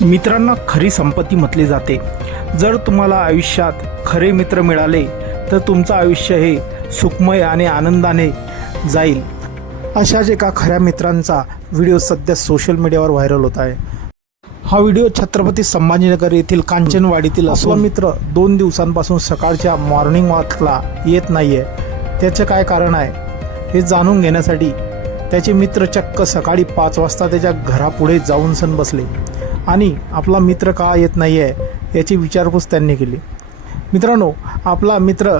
मित्रांना खरी संपत्ती म्हटली जाते. जर तुम्हाला आयुष्यात खरे मित्र मिळाले तर तुमचं आयुष्य हे सुखमय आणि आनंदाने जाईल. अशाच एका खऱ्या मित्रांचा व्हिडिओ सध्या सोशल मीडियावर व्हायरल होत आहे. हा व्हिडिओ छत्रपती संभाजीनगर येथील कांचनवाडीतील आपला मित्र दोन दिवसांपासून सकाळच्या मॉर्निंग वॉकला येत नाहीये. त्याचे काय कारण आहे? हे जाणून घेण्यासाठी त्याचे मित्र चक्क सकाळी पाच वाजता त्याच्या घरापुढे जाऊन सण बसले. आणि आपला मित्र का येत नाही आहे याची विचारपूस त्यांनी केली. मित्रांनो आपला मित्र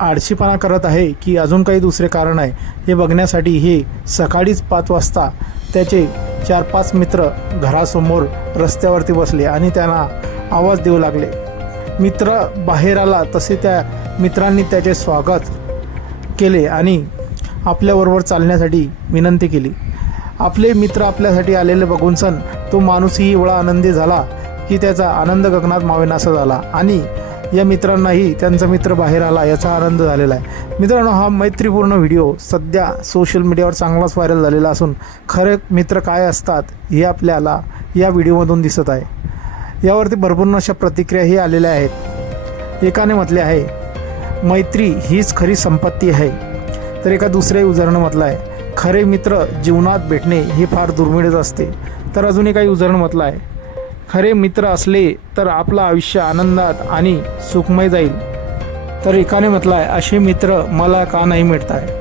आळशीपणा करत आहे की अजून काही दुसरे कारण आहे हे बघण्यासाठी हे सकाळीच पाच वाजता त्याचे चार पाच मित्र घरासमोर रस्त्यावरती बसले आणि त्यांना आवाज देऊ लागले. मित्र बाहेर आला तसे त्या मित्रांनी त्याचे स्वागत केले आणि आपल्याबरोबर चालण्यासाठी विनंती केली. आपले मित्र आपल्यासाठी आलेले बघून सन तो माणूसही एवढा आनंदी झाला की त्याचा आनंद गगनात मावेनासा झाला. आणि या मित्रांनाही त्यांचा मित्र बाहेर आला याचा आनंद झालेला आहे. मित्रांनो हा मैत्रीपूर्ण व्हिडिओ सध्या सोशल मीडियावर चांगलाच व्हायरल झालेला असून खरे मित्र काय असतात हे आपल्याला या व्हिडिओमधून दिसत आहे. यावरती भरपूर अशा प्रतिक्रियाही आलेल्या आहेत. एकाने म्हटले आहे मैत्री हीच खरी संपत्ती आहे. तर एका दुसऱ्या उदाहरणं म्हटलं आहे खरे मित्र जीवनात भेटणे हे फार दुर्मिळच असते. तर अजून काही उदाहरण म्हटलं आहे. खरे मित्र असले तर आपलं आयुष्य आनंदात आणि सुखमय जाईल. तर एकाने म्हटलं आहे असे मित्र मला का नाही मिळत आहे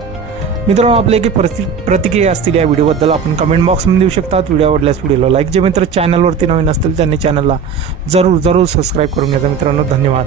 मित्रांनो आपले की प्रति प्रतिक्रिया असतील या व्हिडिओबद्दल आपण कमेंट बॉक्समध्ये देऊ शकतात. व्हिडिओ आवडल्यास व्हिडिओला लाईक जे मित्र चॅनलवरती नवीन असतील त्यांनी चॅनलला जरूर जरूर सबस्क्राईब करून घ्यायचा मित्रांनो धन्यवाद.